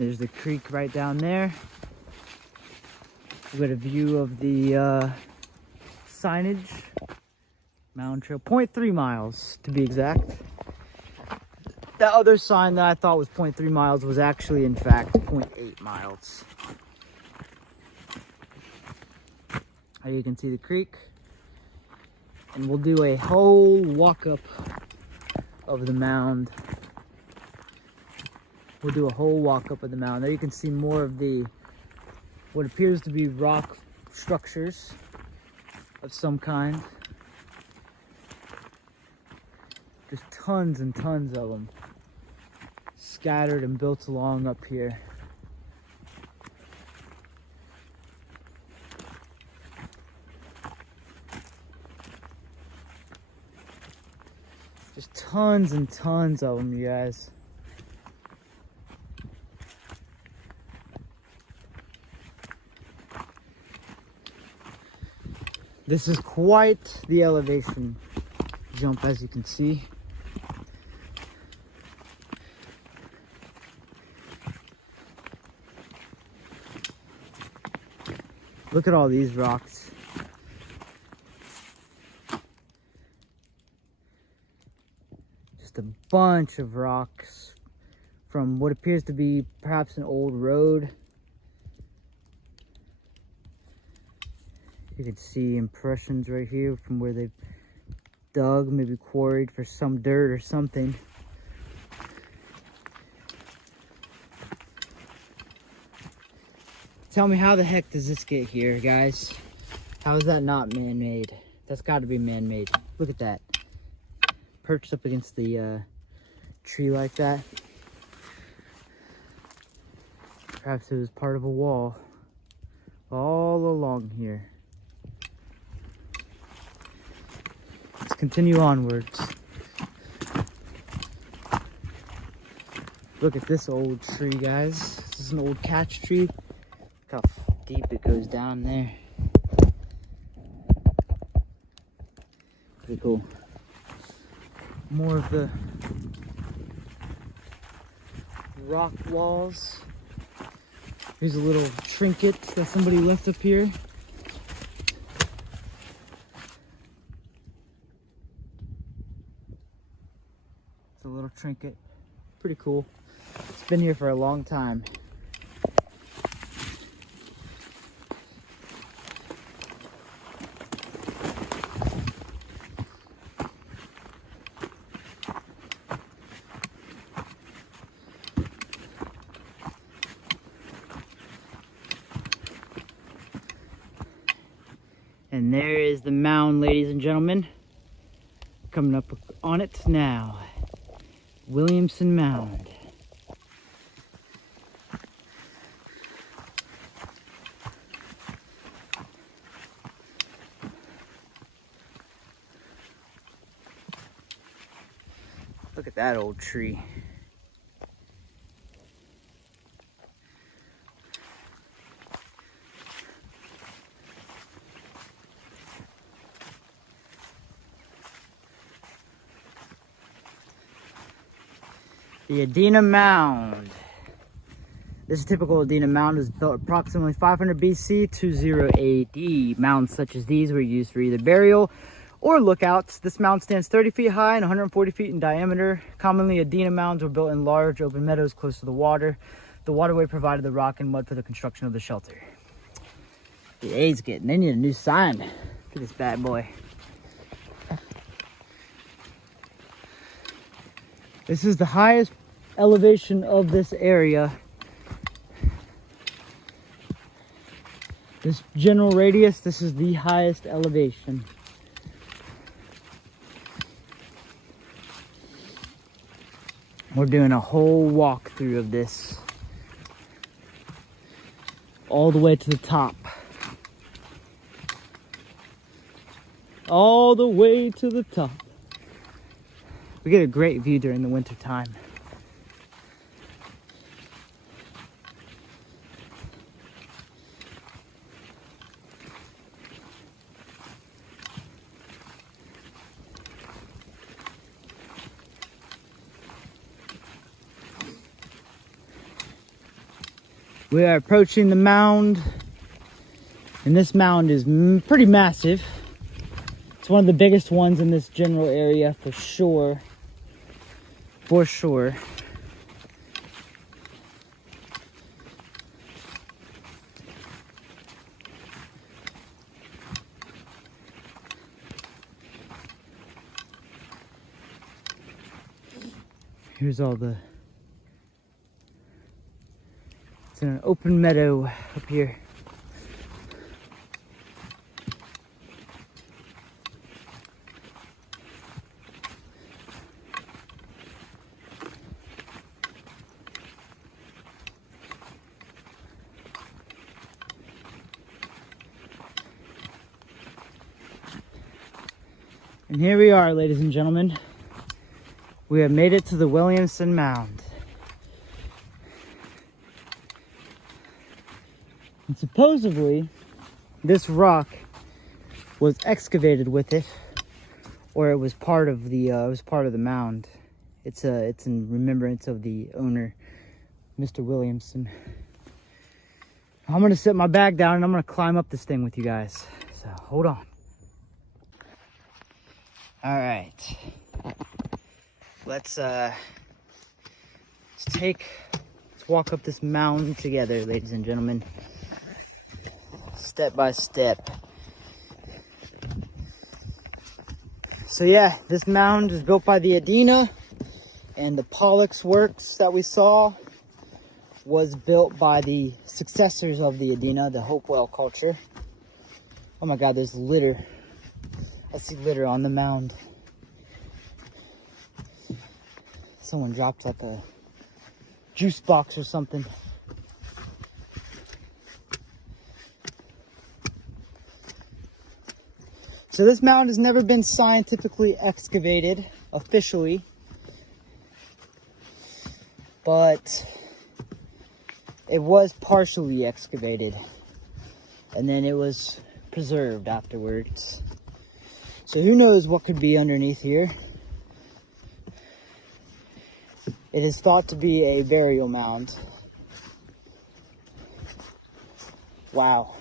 There's the creek right down there. We've got a view of the signage. Mound Trail, 0.3 miles to be exact. The other sign that I thought was 0.3 miles was actually, in fact, 0.8 miles. Here you can see the creek. And we'll do a whole walk up of the mound. We'll do a whole walk up of the mound. There you can see more of the, what appears to be rock structures of some kind. Just tons and tons of them scattered and built along up here. Just tons and tons of them, you guys. This is quite the elevation jump, as you can see. Look at all these rocks. Just a bunch of rocks from what appears to be perhaps an old road. You can see impressions right here from where they've dug, maybe quarried for some dirt or something. Tell me, how the heck does this get here, guys? How is that not man-made? That's got to be man-made. Look at that. Perched up against the tree like that. Perhaps it was part of a wall all along here. Let's continue onwards. Look at this old tree, guys. This is an old catch tree. Look how deep it goes down there. Pretty cool. More of the rock walls. Here's a little trinket that somebody left up here. It's a little trinket. Pretty cool. It's been here for a long time. And there is the mound, ladies and gentlemen. Coming up on it now. Williamson Mound. Look at that old tree. The Adena Mound. This typical Adena mound was built approximately 500 BC to 0 AD. Mounds such as these were used for either burial or lookouts. This mound stands 30 feet high and 140 feet in diameter. Commonly, Adena mounds were built in large open meadows close to the water. The waterway provided the rock and mud for the construction of the shelter. The A's they need a new sign. Look at this bad boy. This is the highest elevation of this area. This general radius, this is the highest elevation. We're doing a whole walkthrough of this. All the way to the top. All the way to the top. We get a great view during the winter time. We are approaching the mound, and this mound is pretty massive. It's one of the biggest ones in this general area for sure. For sure. Here's all the, it's an open meadow up here. And here we are, ladies and gentlemen. We have made it to the Williamson Mound. And supposedly, this rock was excavated with it, or it was part of the mound. It's in remembrance of the owner, Mr. Williamson. I'm gonna set my bag down and I'm gonna climb up this thing with you guys. So hold on. All right. Let's walk up this mound together, ladies and gentlemen. Step by step. So yeah, this mound is built by the Adena, and the Pollux works that we saw was built by the successors of the Adena, the Hopewell culture. Oh my God, there's litter. I see litter on the mound. Someone dropped like a juice box or something. So this mound has never been scientifically excavated officially, but it was partially excavated and then it was preserved afterwards. So who knows what could be underneath here. It is thought to be a burial mound. Wow.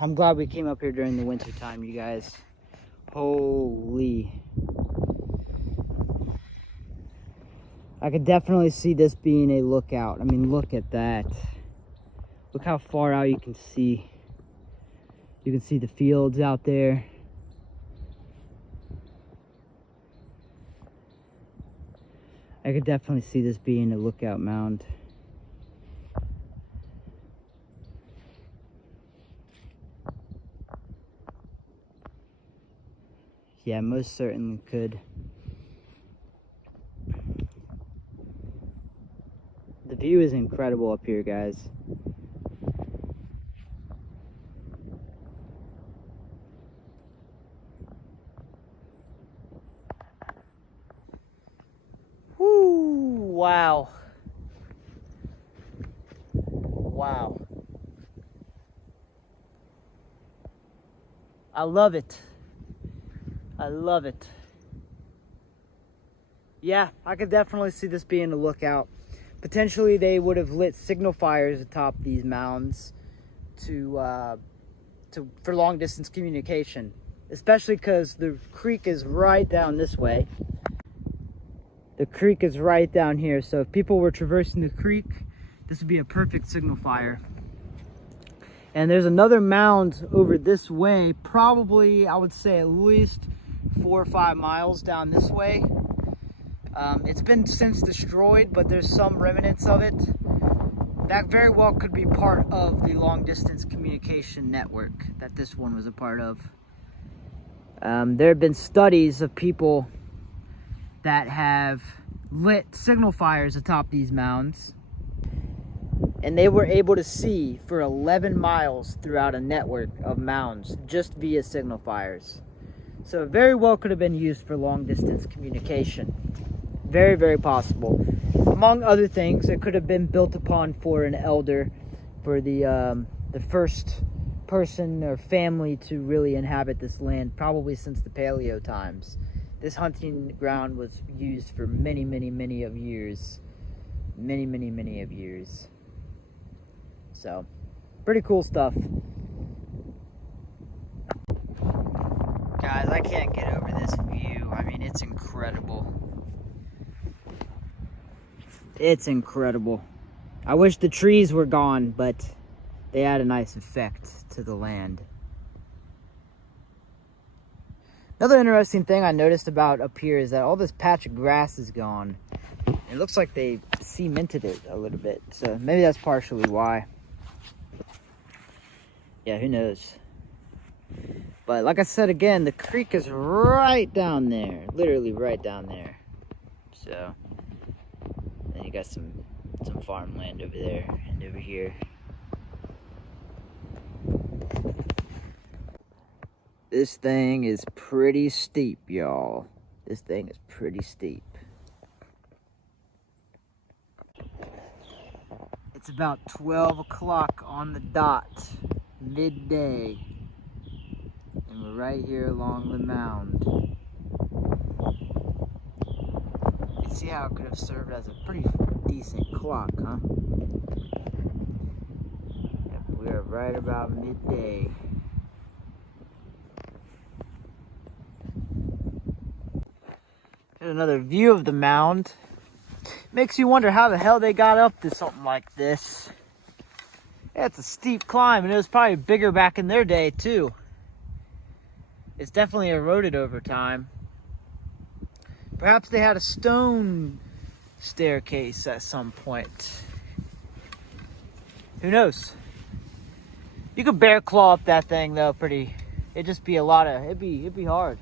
I'm glad we came up here during the winter time, you guys. Holy. I could definitely see this being a lookout. I mean, look at that. Look how far out you can see. You can see the fields out there. I could definitely see this being a lookout mound. Yeah, most certainly could. The view is incredible up here, guys. Wow. Wow. I love it. I love it. Yeah, I could definitely see this being a lookout. Potentially they would have lit signal fires atop these mounds for long distance communication, especially because the creek is right down this way. The creek is right down here, so if people were traversing the creek, this would be a perfect signal fire. And there's another mound over this way, probably, I would say, at least 4 or 5 miles down this way. It's been since destroyed, but there's some remnants of it. That very well could be part of the long distance communication network that this one was a part of. There have been studies of people that have lit signal fires atop these mounds, and they were able to see for 11 miles throughout a network of mounds just via signal fires. So it very well could have been used for long distance communication. Very, very possible. Among other things, it could have been built upon for an elder, for the first person or family to really inhabit this land, probably since the Paleo times. This hunting ground was used for many, many, many of years. many of years. So, pretty cool stuff. Guys, I can't get over this view. I mean, it's incredible. It's incredible. I wish the trees were gone, but they add a nice effect to the land. Another interesting thing I noticed about up here is that all this patch of grass is gone. It looks like they cemented it a little bit, so maybe that's partially why. Yeah, who knows? But like I said again, the creek is right down there, literally right down there. So then you got some farmland over there and over here. This thing is pretty steep, y'all. This thing is pretty steep. It's about 12 o'clock on the dot, midday. And we're right here along the mound. You can see how it could have served as a pretty decent clock, huh? Yep, we are right about midday. Here's another view of the mound. Makes you wonder how the hell they got up to something like this. Yeah, it's a steep climb, and it was probably bigger back in their day too. It's definitely eroded over time. Perhaps they had a stone staircase at some point. Who knows? You could bear claw up that thing though, it'd just be a lot of, it'd be hard.